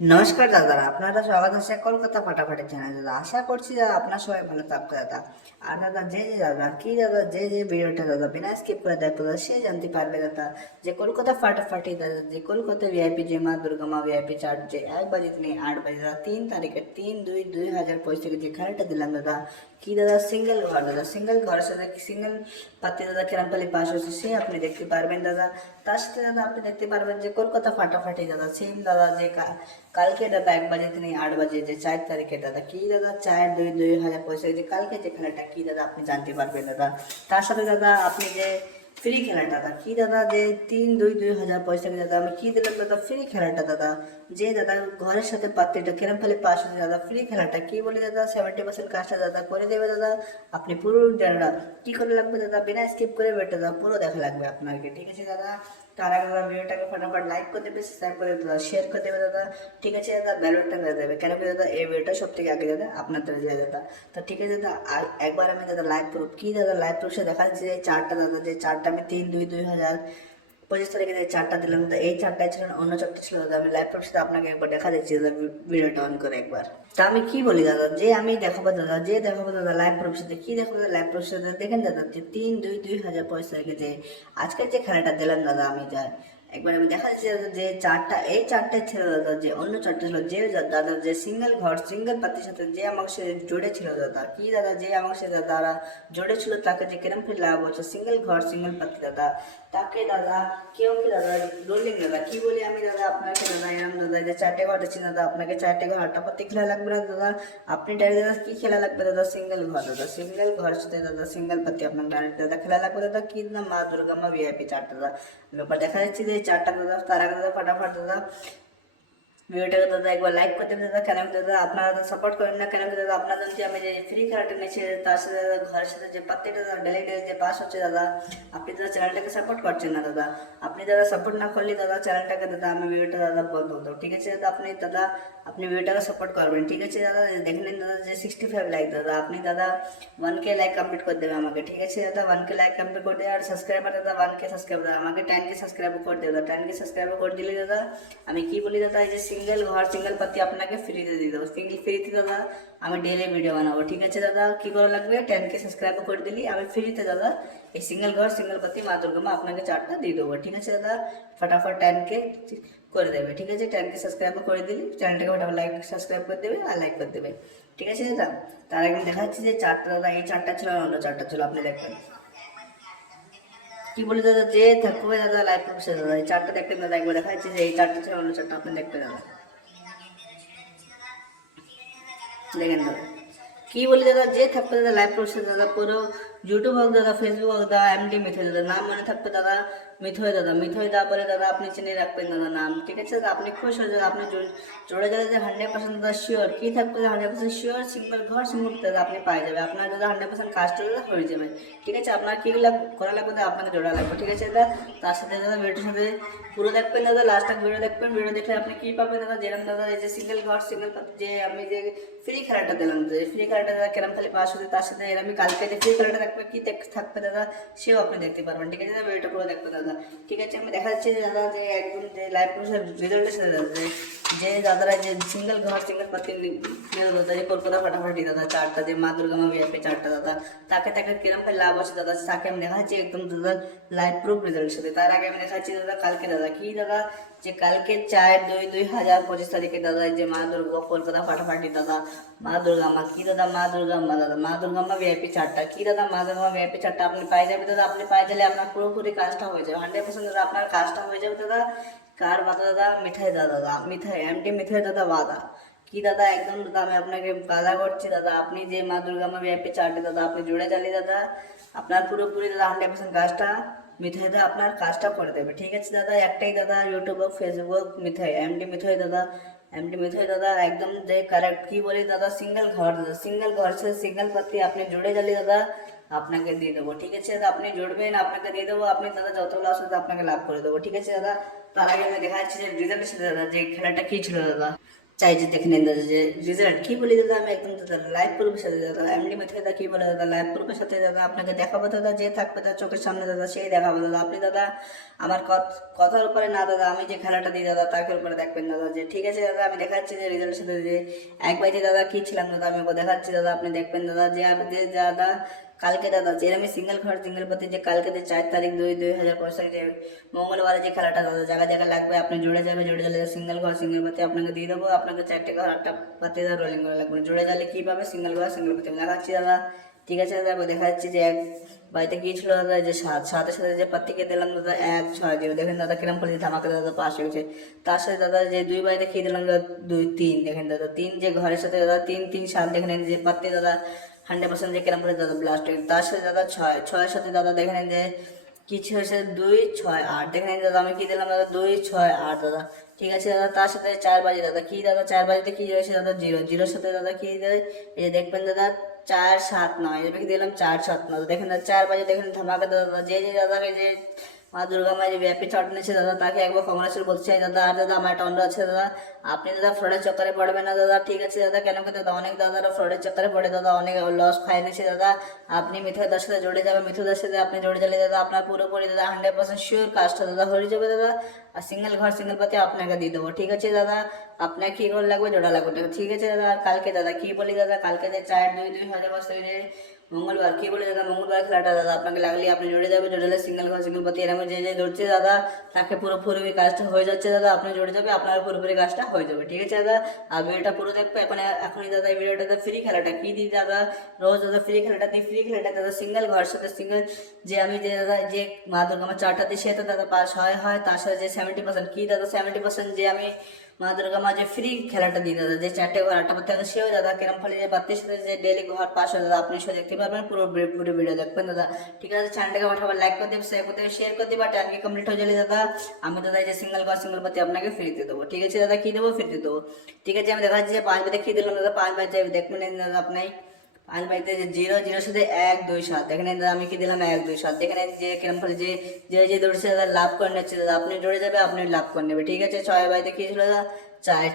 নমস্কার দাদা, আপনারা স্বাগত আছে কলকাতা ফাটাফাটি চ্যানেল। দাদা আশা করছি দাদা আপনার সবাই ভালো থাকবে দাদা। আর দাদা যে ভিডিওটা দাদা বিনা স্কিপ করে দেখো দাদা সে জানতে পারবে দাদা যে কলকাতা ফাটাফাটি দাদা যে কলকাতা ভিআইপি যে মা দুর্গা মা ভিআইপি চার্ট যে 1 বাজে থেকে 8 বাজে দাদা 3 তারিখে 3/2/2025 থেকে যে খেলাটা দিলাম দাদা কি দাদা সিঙ্গেল ঘর দাদা সিঙ্গেল ঘরের সাথে সিঙ্গেল পাতি দাদা কেরামপালি পাস হচ্ছে সে আপনি দেখতে পারবেন দাদা। তার সাথে দাদা আপনি দেখতে পারবেন যে কলকাতা ফাটাফাটি দাদা সেম দাদা যে কালকে দাদা 1 বাজে থেকে 8 বাজে যে 4 তারিখে দাদা কি দাদা 4/2/2025 যে কালকে যে খেলাটা কি দাদা আপনি জানতে পারবেন দাদা। তার সাথে দাদা আপনি যে ফ্রি খেলাটা দাদা কি দাদা যে 3/2/2025 থেকে দাদা আমি কি দিলাম দাদা ফ্রি খেলাটা দাদা যে দাদা ঘরের সাথে পাত্রটা কেরম ফেলে পাস হচ্ছে দাদা ফ্রি খেলাটা কি বলি দাদা 70% কাজটা দাদা করে দেবে দাদা। আপনি পুরো দাদা কি করে লাগবে দাদা বিনা স্কিপ করে বেটা দাদা পুরো দেখা লাগবে আপনাকে, ঠিক আছে দাদা। তার আগে দাদা ভিডিওটাকে ফটাফট লাইক করে দেবে, সাবস্ক্রাইব করে দাদা, শেয়ার করে দেবে দাদা, ঠিক আছে দাদা। বেলটা করে দেবে কেন কি দাদা এই ভিডিওটা সব থেকে আগে দাদা আপনার তরফে যায় দাদা। তো ঠিক আছে দাদা আর একবার আমি দাদা লাইভ প্রুফ কি দাদা লাইভ প্রুফ সে দেখা যাচ্ছে যে চারটা দাদা যে চারটা আমি 3/2/2025 তারিখে যে চারটা দিলাম দাদা এই চারটাই ছিল না, অন্য চারটা ছিল দাদা। আমি লাইভ প্রুফ সাথে আপনাকে একবার দেখা দিচ্ছি দাদা, ভিডিওটা অন করে একবার। তা আমি কি বলি দাদা যে আমি দেখাবো দাদা যে দেখাবো দাদা লাইভ প্রুফ সাথে কি দেখাবো দাদা লাইভ প্রুফ সাথে দেখেন দাদা যে 3/2/2025 তারিখে যে আজকের যে খেলাটা দিলাম দাদা আমি যা একবার আমি দেখা যাচ্ছে দাদা যে চারটা এই চারটায় ছিল দাদা যে অন্য চারটা ছিল যে দাদা যে সিঙ্গেল ঘর সিঙ্গেল পাতির সাথে যে আমার সাথে জুড়ে ছিল দাদা কি দাদা যে আমার সাথে দাদা জুড়ে ছিল তাকে যে কেরম ফিল লাভ হচ্ছে সিঙ্গেল ঘর সিঙ্গেল পাতি দাদা তাকে দাদা কেউ কি দাদা রোলিং দাদা কি বলি আমি দাদা আপনাকে দাদা এরম দাদা যে চারটে ঘর দিচ্ছি দাদা আপনাকে চারটে ঘর আটটা পাতি খেলা লাগবে না দাদা। আপনি ডাইরেক্ট দাদা কি খেলা লাগবে দাদা সিঙ্গেল ঘর দাদা সিঙ্গেল ঘরের সাথে দাদা সিঙ্গেল পাতি আপনার ডাইরেক্ট দাদা খেলা লাগবে দাদা কি না মা দুর্গা মা ভিআইপি চারটা দাদা ব্যাপার দেখা যাচ্ছে যে চারটা দাদা। তার আগে দাদা ফটাফট দাদা ভিডিওটাকে দাদা একবার লাইক করে দেবেন দাদা কেন কি দাদা আপনারা দাদা সাপোর্ট করেন না কেন কি দাদা আপনাদের যে আমি যে ফ্রি খেলাটা নিয়েছি তার সাথে দাদা ঘরের সাথে যে প্রত্যেকটা দাদা ডেলি ডেলি যে পাস হচ্ছে দাদা আপনি দাদা চ্যানেলটাকে সাপোর্ট করছেন না দাদা। আপনি দাদা সাপোর্ট না করলে দাদা চ্যানেলটাকে দাদা আমি ভিডিওটা দাদা বন্ধ হতো, ঠিক আছে দাদা। আপনি ভিডিওটাকে সাপোর্ট করবেন, ঠিক আছে দাদা। দেখে নিন দাদা যে 65 লাইক দাদা আপনি দাদা 1K লাইক কমপ্লিট করে দেবে আমাকে, ঠিক আছে দাদা। 1K লাইক কমপ্লিট করে দেবে আর সাবস্ক্রাইবার দাদা 1K সাবস্ক্রাইবার দাদা আমাকে 10K সাবস্ক্রাইব করে দেবে দাদা। 10K সাবস্ক্রাইব করে দিলে দাদা আমি কি বলি দাদা এই যে সিঙ্গেল ঘর সিঙ্গেল পাতি আপনাকে ফ্রিতে দিয়ে দেবো সিঙ্গেল ফ্রিতে দাদা। আমি ডেলি ভিডিও বানাবো, ঠিক আছে দাদা। কি করা লাগবে 10K সাবস্ক্রাইব করে দিলি আমি ফ্রিতে দাদা এই সিঙ্গেল ঘর সিঙ্গেল পাতি মা দুর্গা মা আপনাকে চারটা দিয়ে দেবো, ঠিক আছে দাদা। ফটাফট 10K করে দেবে, ঠিক আছে। 10K সাবস্ক্রাইব করে দিলি চ্যানেলটাকে ফটাফট লাইক সাবস্ক্রাইব করে দেবে আর লাইক করে দেবে, ঠিক আছে দাদা। তার আগে দেখা যাচ্ছে যে চারটা দাদা এই চারটা ছিল অন্য চারটা ছিল আপনি দেখবেন কি বলি দাদা যে থাকবে দাদা লাইভ প্রফেশন দাদা এই চারটা দেখবেন দাদা একবার দেখা যাচ্ছে যে এই চারটা ছিল অন্য চারটা আপনি দেখবেন দাদা দেখেন দাদা কি বলি দাদা যে থাকবে দাদা লাইভ প্রফেশন দাদা পুরো ইউটিউব হোক দাদা ফেসবুক হোক দাদা এমডি মিথয় দাদা নাম মনে থাকবে দাদা মিথয় দা বলে দাদা আপনি চিনে রাখবেন দাদা নাম, ঠিক আছে দাদা। আপনি খুশ হয়ে যাবেন আপনি জোরে যাবে যে 100% দাদা শিওর কি থাকবে 100% শিওর সিঙ্গেল ঘর সিঙ্গেল দাদা আপনি পাই যাবে আপনার দাদা 100% কাজটা দাদা হয়ে যাবে, ঠিক আছে। আপনার কী করা লাগবে দাদা আপনাকে জোড়া লাগবে, ঠিক আছে দাদা। তার সাথে দাদা ভিডিওর সাথে পুরো দেখবেন দাদা লাস্ট তক ভিডিও দেখবেন। ভিডিও দেখলে আপনি কী পাবেন দাদা যেরকম দাদা এই যে সিঙ্গেল ঘর সিঙ্গেল যে আমি যে ফ্রি খেলাটা দিলাম যে ফ্রি খেলাটা দাদা কেরম খালি পাস হতে তার সাথে আমি কালকে যে ফ্রি খেলাটা দেখবে কি থাকবে দাদা সেও আপনি দেখতে পারবেন, ঠিক আছে দাদা। ভিডিওটা পুরো দেখবেন দাদা, ঠিক আছে। আমি দেখা যাচ্ছে যে দাদা যে একদম যে লাইভ প্রসেস রেজাল্টের সাথে দাদা যে দাদারা যে সিঙ্গেল ঘর সিঙ্গেল পাতি দাদা যে কলকাতা ফাটাফাটি দাদা চারটা যে মা দুর্গা মা ভিআইপি চারটা দাদা তাকে কিরম ভাই লাভ আছে দাদা তাকে আমি দেখা যাচ্ছি একদম দাদা লাইভ প্রুফ রেজাল্টের সাথে। তার আগে আমি দেখা যাচ্ছি দাদা কালকে দাদা কি দাদা যে কালকে 4/2/2025 দাদা যে মা দুর্গা কলকাতা ফাটাফাটি দাদা মা দুর্গা মা কি দাদা মা দুর্গা মা দাদা মা দুর্গা মা ভিআইপি চারটা কি দাদা মা দুর্গা মা ভিআইপি চারটা আপনি পাই যাবে দাদা। আপনি পাই গেলে আপনার পুরোপুরি কাজটা হয়ে যাবে 100% দাদা আপনার কাজটা হয়ে যাবে দাদা। কার বাদা দাদা মিঠাই দাদা মিঠাই এমটি মিঠাই দাদা বাদা কি দাদা একদম দাদা আমি আপনাকে বাধা করছি দাদা। আপনি যে মা দুর্গা মা ভিআইপি চারটে দাদা আপনি জুড়ে চালি দাদা আপনার পুরোপুরি দাদা 100% কাজটা মিঠাই দাদা আপনার কাজটা করে দেবে, ঠিক আছে দাদা। একটাই দাদা ইউটিউব হোক ফেসবুক মিঠাই এমডি মিঠাই দাদা একদম যে কারেক্ট কি বলি দাদা সিঙ্গেল ঘর দাদা সিঙ্গেল ঘর সে সিঙ্গেল পাতি আপনি জুড়ে চালি দাদা আপনাকে দিয়ে দেবো, ঠিক আছে দাদা। আপনি জুড়বেন আপনাকে দিয়ে দেবো আপনি দাদা যত লস হবে আপনাকে লাভ করে দেবো, ঠিক আছে দাদা। তার আগে আমি দেখা যাচ্ছে যে রেজাল্টের সাথে দাদা যে খেলাটা কী ছিল দাদা চাই যে দেখে নিন দাদা যে রেজাল্ট কি বলি দাদা আমি একদম দাদা লাইভ প্রুফের সাথে দাদা এমডি মেথড কি বলে দাদা লাইভ প্রুফের সাথে দাদা আপনাকে দেখাবো দাদা যে থাকবে দাদা চোখের সামনে দাদা সেই দেখাবো দাদা আপনি দাদা আমার কথার উপরে না দাদা আমি যে খেলাটা দিই দাদা তাকে উপরে দেখবেন দাদা যে ঠিক আছে দাদা আমি দেখাচ্ছি যে রেজাল্টের সাথে যে এক বাইতে দাদা কি ছিলাম দাদা আমি ওকে দেখাচ্ছি দাদা আপনি দেখবেন দাদা যে আপনি দাদা কালকে দাদা যে আমি সিঙ্গেল ঘর সিঙ্গেল পতি যে কালকে যে 4 তারিখ 2/2025 যে মঙ্গলবারে যে খেলাটা দাদা জায়গা জায়গা লাগবে আপনি জুড়ে গেলে সিঙ্গেল ঘর সিঙ্গেল পতি আপনাকে দিয়ে দেবো আপনাকে 4টে ঘর 8টা পাতি দাদা রোলিং করে লাগবে জুড়ে গেলে কী পাবে সিঙ্গেল ঘর সিঙ্গেল পতি দেখাচ্ছি দাদা ঠিক আছে দাদা দেখা যাচ্ছে যে এক বাড়িতে গিয়েছিল দাদা যে 7 সাথে যে পাত্তিকে দিলাম দাদা 1 6 0 দেখেন দাদা কিরম করে ধামাকে দাদা পাস হয়ে গেছে তার সাথে দাদা যে 2 বাড়িতে খেয়ে দিলাম দাদা 2 3 দেখেন দাদা 3 যে ঘরের সাথে দাদা 3 3 7 দেখেন যে পাত্তি দাদা 100% যে কিরম করে দাদা ব্লাস্ট হয়ে তার সাথে দাদা 6 সাথে দাদা দেখেন যে কিছু হয়েছে 2 6 8 দেখেন দাদা আমি কি দিলাম দাদা 2 6 8 দাদা ঠিক আছে দাদা তার সাথে 4 বাজে দাদা কি দাদা 4 বাজেতে কি রয়েছে দাদা 0 সাথে দাদা কি দেয় এই যে দেখবেন দাদা 4 7 9 এবার কি দিলাম 4 7 9 দেখেন দাদা 4 বাজে দেখেন ধামাকা দাদা যে দাদাকে যে মা দুর্গা মা যে ব্যাপী চট নিয়েছে দাদা তাকে একবার কংগ্রেচুলেট বলতে চাই দাদা আর দাদা আমার একটা অনুরোধ আছে দাদা আপনি দাদা ফ্রডের চক্করে পড়বেন না দাদা ঠিক আছে দাদা কেন কি দাদা অনেক দাদারা ফ্রডের চক্করে পড়ে দাদা অনেক লস খাই নিয়েছে দাদা আপনি মিথুদার সাথে জড়ে যাবে মিথুদার সাথে আপনি জড়ে গেলে দাদা আপনার পুরোপুরি দাদা 100% শিওর কাজটা দাদা হয়ে যাবে দাদা আর সিঙ্গেল ঘর সিঙ্গেল পাতি আপনাকে দিয়ে দেবো ঠিক আছে দাদা আপনার কি ঘর লাগবে জোড়া লাগবে ঠিক আছে দাদা আর কালকে দাদা কি বলি দাদা কালকে যে 4 2 2025 মঙ্গলবার কি বলে দাদা মঙ্গলবার খেলাটা দাদা আপনাকে লাগলে আপনি জড়ে জড়ে সিঙ্গেল ঘর সিঙ্গেল পাতি এরকম যে ধরছে দাদা তাকে পুরোপুরি কাজটা হয়ে যাচ্ছে দাদা আপনি জড়ে যাবে আপনার পুরোপুরি কাজটা হয়ে যাবে ঠিক আছে দাদা আর ভিডিওটা পুরো দেখবে এখনই দাদা এই ভিডিওটাতে ফ্রি খেলাটা কি দিই দাদা রোজ দাদা ফ্রি খেলাটা দাদা সিঙ্গেল ঘর সাথে সিঙ্গেল যে আমি যে দাদা যে মা দুর্গা আমার 4টা দিই সেটা দাদা পাস হয় তার সাথে যে 70% কি দাদা 70% যে আমি মা দুর্গা মা যে ফ্রি খেলাটা দিই দাদা যে 4টে ঘর 8টা পাতি থাকে সেও দাদা কিরম ফলে যে পাত্তির সাথে যে ডেলি ঘর পাস হয় দাদা আপনি সেটা দেখতে পারবেন পুরো ভিডিও দেখবেন দাদা ঠিক আছে চ্যানেলটাকে পাঠাবার লাইক করে দেবে শেয়ার করে দেবে টাইমকে কমপ্লিট হয়ে গেলে দাদা আমি দাদা এই যে সিঙ্গেল ঘর সিঙ্গেল পাতি আপনাকে ফ্রিতে দেবো ঠিক আছে দাদা কি দেবো ফ্রিতে দেবো ঠিক আছে আমি দেখাচ্ছি যে 5 বাজে খেয়ে দিলাম দাদা 5 বাজে দেখবেন দাদা আপনি 5 বাজতে যে 0 সাথে 1 2 7 দেখেন দাদা আমি কি দিলাম 1 2 7 দেখেন যে কিরম ফলে যে দৌড়ছে দাদা লাভ করে নিচ্ছে দাদা আপনি জড়ে যাবে আপনি লাভ করে নেবে ঠিক আছে 6 বাজতে কি ছিল দাদা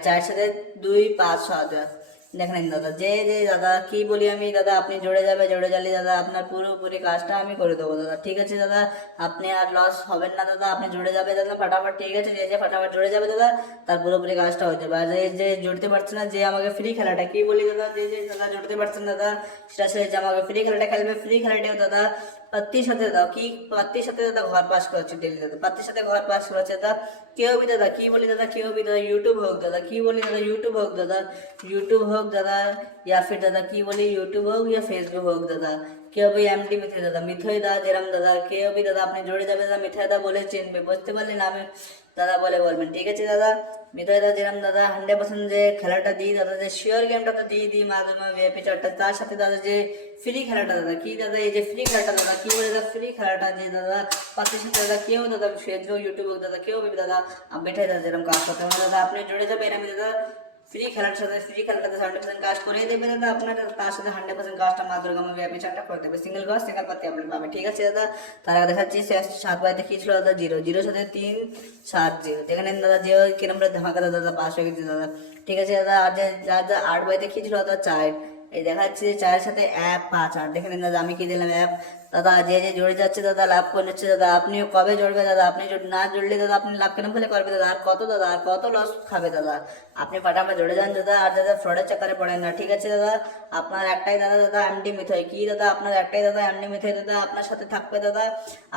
4 সাথে 2 5 7 দেখেন দাদা যে দাদা কি বলি আমি দাদা আপনি জড়ে গেলে দাদা আপনার পুরোপুরি কাজটা আমি করে দেবো দাদা ঠিক আছে দাদা আপনি আর লস হবেন না দাদা আপনি জড়ে যাবে দাদা ফাটাফাট ঠিক আছে যে ফাটাফাট জড়ে যাবে দাদা তার পুরোপুরি কাজটা হয়ে যাবে আর যে জড়তে পারছে না যে আমাকে ফ্রি খেলাটা কি বলি দাদা যে দাদা জড়তে পারছেন দাদা সেটা সে যে আমাকে ফ্রি খেলাটা খেলবে ফ্রি খেলাটাও দাদা পাত্তির সাথে দাদা কি পাত্তির সাথে দাদা ঘর পাস করাচ্ছে ডেলি দাদা পাত্তির সাথে ঘর পাস করাচ্ছে দাদা কেউ বি দাদা কি বলি দাদা কেউ বি দাদা ইউটিউব হোক দাদা কি বলি দাদা ইউটিউব হোক দাদা या फिर दादा की बोली यूट्यूब হোক या फेसबुक হোক দাদা কেউ বি এমডি মিথে দাদা মিথয় দা যেরম দাদা কেউ বি দাদা আপনি জড়ে যাবে দাদা মিথয় দা বলে চিনবে বুঝতে পারলেন আমি দাদা বলে বলবেন ঠিক আছে দাদা মিথয় দা যেরম দাদা 100% যে খেলাটা দিই দাদা যে শিওর গেমটা তো দিই মাধ্যমে ভিআইপি চারটা তার সাথে দাদা যে ফ্রি খেলাটা দাদা কি দাদা এই যে ফ্রি খেলাটা দাদা কি বলে দাদা ফ্রি খেলাটা যে দাদা পাতির সাথে দাদা কেউ দাদা ফেসবুক ইউটিউব দাদা কেউ বি দাদা বেঠাই দাদা যেরকম কাজ করতে হবে দাদা আপনি জড়ে যাবে এরকম দাদা ফ্রি খেলাটাতে 70% কাজ করে দেবে দাদা আপনার তার সাথে 100% কাজটা মা দুর্গা মা ব্যাপী চারটা করে দেবে সিঙ্গেল ঘর সিঙ্গেল পাতি আপনি পাবে ঠিক আছে দাদা তার আগে দেখাচ্ছি 7 বাজে কি ছিল দাদা 0 সাথে 3 7 0 দেখেন দাদা যে কিরম ধামাকা দাদা পাস হয়ে গেছে দাদা ঠিক আছে দাদা আর যে 8 বাজে কি ছিল দাদা 4 এই দেখাচ্ছি যে 4 সাথে 1 5 8 দেখেন দাদা আমি কি দিলাম 1 দাদা যে জড়ে যাচ্ছে দাদা লাভ করে নিচ্ছে দাদা আপনিও কবে জড়বে দাদা আপনি না জড়লে দাদা আপনি লাভ কেন ফেলে করবে দাদা আর কত লস খাবে দাদা আপনি ফাটাফাট জড়ে যান দাদা আর দাদা ফ্রডের চক্করে পড়েন না ঠিক আছে দাদা আপনার একটাই দাদা এমডি মিথয় কি দাদা আপনার একটাই দাদা এমডি মিথয় দাদা আপনার সাথে থাকবে দাদা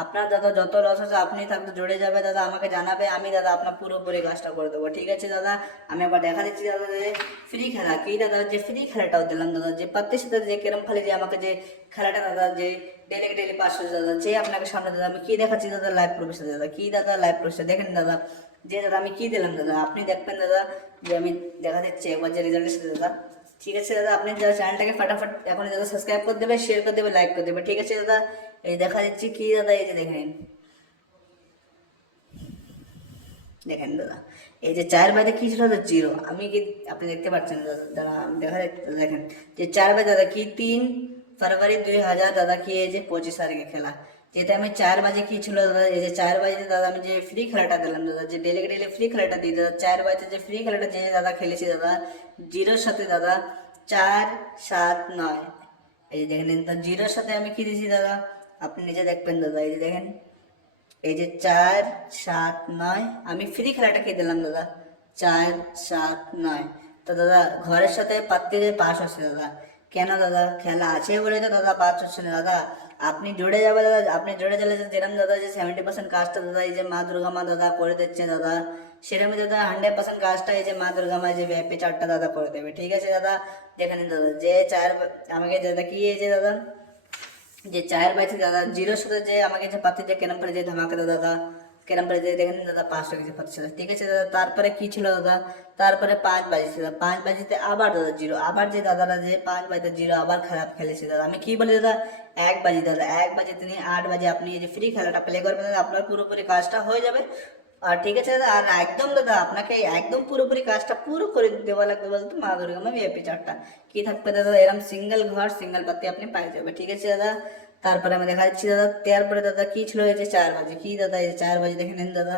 আপনার দাদা যত লস আছে আপনি থাকতে জড়ে যাবে দাদা আমাকে জানাবে আমি দাদা আপনার পুরোপুরি কাজটা করে দেবো ঠিক আছে দাদা আমি একবার দেখা দিচ্ছি দাদা যে ফ্রি খেলা কি দাদা যে ফ্রি খেলাটাও দিলাম দাদা যে পাত্তির সাথে যে কেরম ফলে যে আমাকে যে খেলাটা দাদা যে ডেলি পাস হয়ে দাদা যে আপনাকে সামনে দাদা আমি কি দেখাচ্ছি দাদা লাইভ প্রবেশ দাদা কি দাদা লাইভ প্রবেশ দেখেন দাদা যে দাদা আমি কি দিলাম দাদা আপনি দেখবেন দাদা যে আমি দেখা দিচ্ছি একবার যে রেজাল্টের সাথে দাদা ঠিক আছে দাদা আপনি দাদা চ্যানেলটাকে ফাটাফাট এখন দাদা সাবস্ক্রাইব করে দেবে শেয়ার করে দেবে লাইক করে দেবে ঠিক আছে দাদা এই দেখা দিচ্ছি কি দাদা এই যে দেখেন দাদা এই যে 4 বাজে কি ছিল দাদা 0 আমি কি আপনি দেখতে পাচ্ছেন দাদা দেখা যাচ্ছে দেখেন যে 4 বাজে দাদা কি 3 फरवरी 2000 दादा की ये 25 तारीख खेला যেটা আমি 4 বাজে কি ছিল দাদা, এই যে 4 বাজে দাদা আমি যে ফ্রি খেলাটা দিলাম দাদা, যে ডেলি ডেলি ফ্রি খেলাটা দিই দাদা, 4 বাজে যে ফ্রি খেলাটা যে দাদা খেলেছি দাদা, জিরোর সাথে দাদা 4 7 9, এই যে দেখেন দাদা জিরোর সাথে আমি কি দিয়েছি দাদা, আপনি নিজে দেখবেন দাদা, এই যে দেখেন এই যে 4 7 9 আমি ফ্রি খেলাটা খেয়ে দিলাম দাদা, 4 7 9। তো দাদা ঘরের সাথে পাত্তি যে পাস হচ্ছে দাদা, কেন দাদা, খেলা আছে বলে তো দাদা পাস হচ্ছে না দাদা। আপনি জুড়ে যাবে দাদা, আপনি জুড়ে গেলে যেরকম দাদা যে 70% কাজটা দাদা এই যে মা দুর্গা মা দাদা করে দিচ্ছে দাদা, সেরকম দাদা 100% কাজটা এই যে মা দুর্গা মা যে ভিআইপি চারটা দাদা করে দেবে। ঠিক আছে দাদা, দেখেন দাদা যে আমাকে দাদা কি এই যে দাদা যে 4 বাজে দাদা জিরোর সাথে যে আমাকে যে পাতি যে কেরম পরে যে ধামাকা দাদা, কেরম পরে যে দেখেন দাদা 500 কিছু পাচ্ছে। ঠিক আছে দাদা, তারপরে কি ছিল দাদা, তারপরে 5 বাজে ছিল, 5 বাজিতে আবার দাদা জিরো, আবার যে দাদারা যে 5 বাজে জিরো আবার খারাপ খেলেছে দাদা। আমি কি বলি দাদা, 1 বাজে দাদা, 1 বাজে তিনি 8 বাজে আপনি এই যে ফ্রি খেলাটা প্লে করবেন দাদা, আপনার পুরোপুরি কাজটা হয়ে যাবে। আর ঠিক আছে দাদা, আর একদম দাদা আপনাকে একদম পুরোপুরি কাজটা পুরো করে দেওয়া লাগবে বলতে মা দুর্গা মা ভিআইপি চারটা কি থাকবে দাদা, এরকম সিঙ্গেল ঘর সিঙ্গেল পাতি আপনি পাই যাবে। ঠিক আছে দাদা, তারপরে আমি দেখা যাচ্ছি দাদা, তারপরে দাদা কি ছিল এই যে 4 বাজে কি দাদা, এই যে 4 বাজে দেখে নেন দাদা,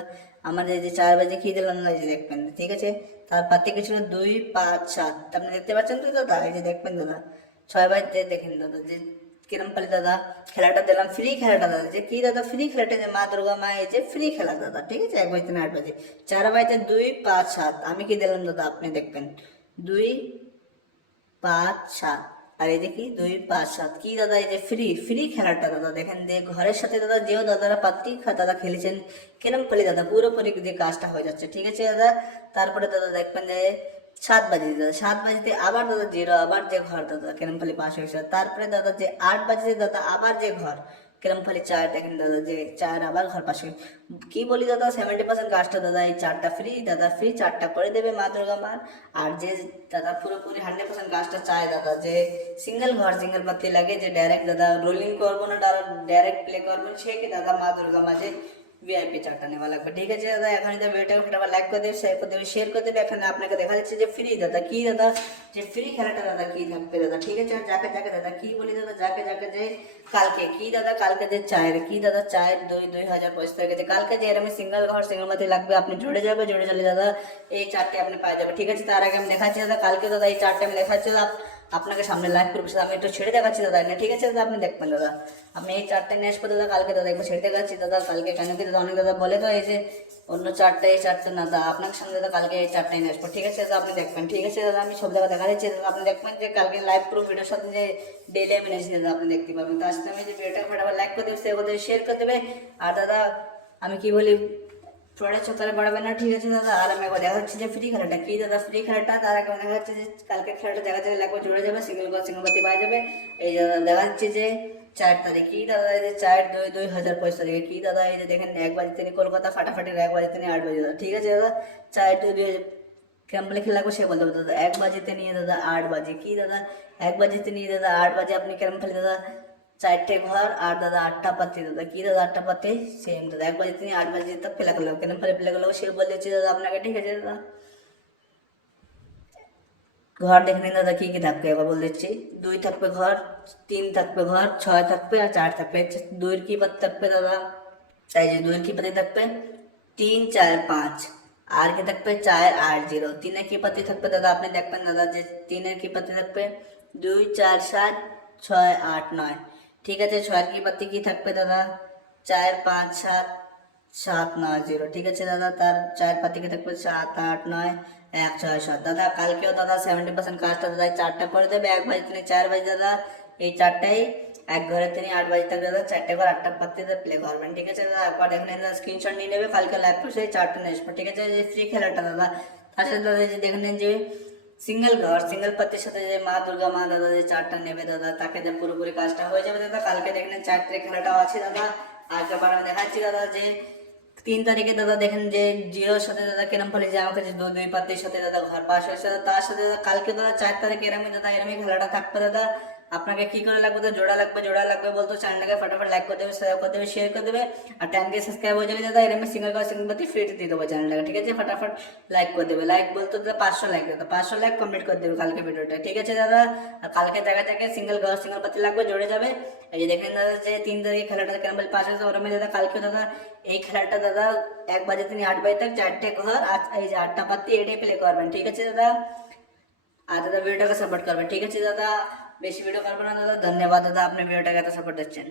আমার এই যে 4 বাজে কি দিলাম না, এই যে দেখবেন। ঠিক আছে, তার পাতে কি ছিল 2 5 7, আপনি দেখতে পাচ্ছেন তো দাদা, এই যে দেখবেন দাদা 6 বাজে দেখেন দাদা যে কিরম পালি দাদা খেলাটা দিলাম, ফ্রি খেলাটা দাদা যে কি দাদা ফ্রি খেলাটা যে মা দুর্গা মা এই যে ফ্রি খেলা দাদা। ঠিক আছে, 1 বাজে 8 বাজে 4 বাজে 2 5 7 আমি কি দিলাম দাদা, আপনি দেখবেন 2 5 7, আর এই যে কি 2 5 7 কি দাদা, এই যে ফ্রি ফ্রি খেলাটা দাদা দেখেন যে ঘরের সাথে দাদা যেও দাদারা পাত্তি দাদা খেলেছেন কেরম পেলে দাদা পুরোপুরি যে কাজটা হয়ে যাচ্ছে। ঠিক আছে দাদা, তারপরে দাদা দেখবেন যে 7 বাজে দাদা, 7 বাজে আবার দাদা জিরো, আবার যে ঘর দাদা কেরম ফালি পাস হয়েছে। তারপরে দাদা যে 8 বাজে দাদা আবার যে ঘর কেরম ফালি 4 দেখেন দাদা যে 4 আবার ঘর পাস হয়ে, কি বলি দাদা 70% কাজটা দাদা এই 4টা ফ্রি দাদা, ফ্রি 4টা করে দেবে মা দুর্গা মার। আর যে দাদা পুরোপুরি 100% কাজটা চায় দাদা যে সিঙ্গেল ঘর সিঙ্গেল পাতি লাগে, যে ডাইরেক্ট দাদা রোলিং করবো না ডাইরেক্ট প্লে করবো, সে কি দাদা মা দুর্গা মা যে ভিআইপি চারটা নেওয়া লাগবে। ঠিক আছে দাদা, এখন যদি ভিডিওটা ফটাফট লাইক করে দেবে, শেয়ার করে দেবে, শেয়ার করে দেবে। এখানে আপনাকে দেখা যাচ্ছে যে ফ্রি দাদা কি দাদা, যে ফ্রি খেলাটা দাদা কি থাকবে দাদা। ঠিক আছে, যাকে যাকে দাদা কি বলি দাদা, যাকে যাকে যে কালকে কি দাদা, কালকে যে চায়ের কি দাদা, চায়ের 2 হাজার পয়সা গেছে কালকে, যে এরকম সিঙ্গেল ঘর সিঙ্গেল মাতি লাগবে, আপনি জুড়ে যাবে, জুড়ে চলে দাদা এই চারটে আপনি পাই যাবে। ঠিক আছে, তার আগে আমি দেখাচ্ছি দাদা কালকে দাদা এই চারটে আমি দেখাচ্ছি দাদা আপনাকে সামনে লাইভ করবো, আমি একটু ছেড়ে দেখাচ্ছি দাদা না। ঠিক আছে দাদা, আপনি দেখবেন দাদা, আমি এই চারটে নিয়ে আসবো দাদা কালকে দাদা, একবার ছেড়ে দেখাচ্ছি দাদা কালকে, কেন কি দাদা অনেক দাদা বলে তো এই যে অন্য চারটে এই চারটে না দাদা, আপনার সামনে দাদা কালকে এই চারটে নিয়ে আসবো। ঠিক আছে দাদা, আপনি দেখবেন। ঠিক আছে দাদা, আমি সব জায়গা দেখা যাচ্ছি দাদা, আপনি দেখবেন যে কালকে লাইভ পুরো ভিডিওর সাথে যে ডেলি আমি নিয়েছি দাদা আপনি দেখতে পাবেন। তো আসলে আমি যে ভিডিওটা ফটাফট লাইক করে দেবে, শেয়ার করে দেবে। আর দাদা আমি কি বলি ফ্রডের চক্করে পড়াবে না। ঠিক আছে দাদা, আর আমি একবার দেখা যাচ্ছে যে ফ্রি খেলাটা কি দাদা, ফ্রি খেলাটা তার আগে দেখা যাচ্ছে যে কালকে খেলাটা দেখা যাবে লাগবে জুড়ে যাবে, সিঙ্গেল করে সিঙ্গেল পাতি পাওয়া যাবে। এই দাদা দেখা যাচ্ছে যে 4 তারিখ কি দাদা, এই যে 4 2 হাজার পয়সা থেকে কি দাদা, এই যে দেখেন 1 বাজে তিনি কলকাতা ফাটাফাটি, 1 বাজে তিনি 8 বাজে দাদা। ঠিক আছে দাদা, 4 2 কেমন খেলা লাগবে সে বলতে হবে দাদা, 1 বাজেতে নিয়ে দাদা 8 বাজে কি দাদা, 1 বাজেতে নিয়ে দাদা 8 বাজে আপনি কেরম খেলে দাদা, চারটে ঘর আর দাদা 8টা পাতি দাদা কি দাদা, 8টা পাতি সেম দাদা, 1 বাজে তিনি 8 বাজে তক প্লে করলো, কেন প্লে করলো সে বলে দিচ্ছি দাদা আপনাকে। ঠিক আছে দাদা, ঘর দেখে নিন দাদা কি কি থাকবে এবার বলে দিচ্ছি, 2 থাকবে ঘর, 3 থাকবে ঘর, 6 থাকবে আর 4 থাকবে। 2 কি পাতি থাকবে দাদা, এই যে 2 কি পাতি থাকবে 3 4 5, আর কি থাকবে 4 8 0। 3 কি পাতি থাকবে দাদা, আপনি দেখবেন দাদা যে 3 কি পাতি থাকবে 2 4 7 6 8 9। ঠিক আছে, 6 কি পাতি কি থাকবে দাদা 4 5 7 7 9 0। ঠিক আছে দাদা, তার 4 পাতি কি থাকবে 7 8 9 1 6 7। দাদা কালকেও দাদা 70% কাজটা দাদা 4টা করে দেবে, 1 বাজে তিনি 4 বাজে দাদা এই 4টাই, এক ঘরে তিনি 8 বাজে থাকবে দাদা, 4টে ঘর 8টা পাতিতে প্লে করবেন। ঠিক আছে দাদা, একবার এখানে দাদা স্ক্রিনশট নিয়ে নেবে, কালকে লাইভ করে সেই 4টা নিয়ে আসবো। ঠিক আছে, যে ফ্রি খেলাটা দাদা, তার সাথে দাদা যে দেখে নেন যে সিঙ্গেল ঘর সিঙ্গেল পাতির সাথে যে মা দুর্গা মা দাদা যে 4টা নেবে দাদা, তাকে যে পুরোপুরি কাজটা হয়ে যাবে দাদা। কালকে দেখেন 4টে খেলাটাও আছে দাদা, আগেবার আমি দেখাচ্ছি দাদা যে 3 তারিখে দাদা দেখেন যে জিওর সাথে দাদা কেরম ফলে যে আমাকে যে 2 পাতির সাথে দাদা ঘর পাস হয়েছে দাদা, তার সাথে দাদা কালকে দাদা 4 তারিখে এরমই দাদা এরমই খেলাটা থাকবে দাদা। আপনাকে কি করে লাগবে, তো জোড়া লাগবে বলতো চ্যানেলটাকে ফটাফট লাইক করে দেবে, সাবস্ক্রাইব করে দেবে, শেয়ার করে দেবে। আর 10K সাবস্ক্রাইব হয়ে যাবে দাদা, এরকম সিঙ্গেল করে সিঙ্গেল পাতি ফ্রিতে দিয়ে দেবো চ্যানেলটাকে, ঠিক আছে? ফটাফট লাইক করে দেবে। লাইক বলতো দাদা 500 লাইক, দাদা 500 লাইক কমপ্লিট করে দেবে কালকে ভিডিওটা, ঠিক আছে দাদা? আর কালকে দেখা যাকে সিঙ্গেল ঘর সিঙ্গেল পাতি লাগবে, জোড়ে যাবে। এই যে দেখেন দাদা, যে 3 তারিখে খেলাটা কেমন পাস আছে ওরমে দাদা, কালকে দাদা এই খেলাটা দাদা 1 বাজে থেকে 8 বাজে তক 4টে ঘর, আজ এই যে 8টা পাতি এটাই প্লে করবেন, ঠিক আছে দাদা? আর দাদা ভিডিওটাকে সাপোর্ট করবেন, ঠিক আছে দাদা? বেশি ভিডিও করবেন না দাদা। ধন্যবাদ দাদা, আপনি ভিডিওটাকে এত সাপোর্ট দিচ্ছেন।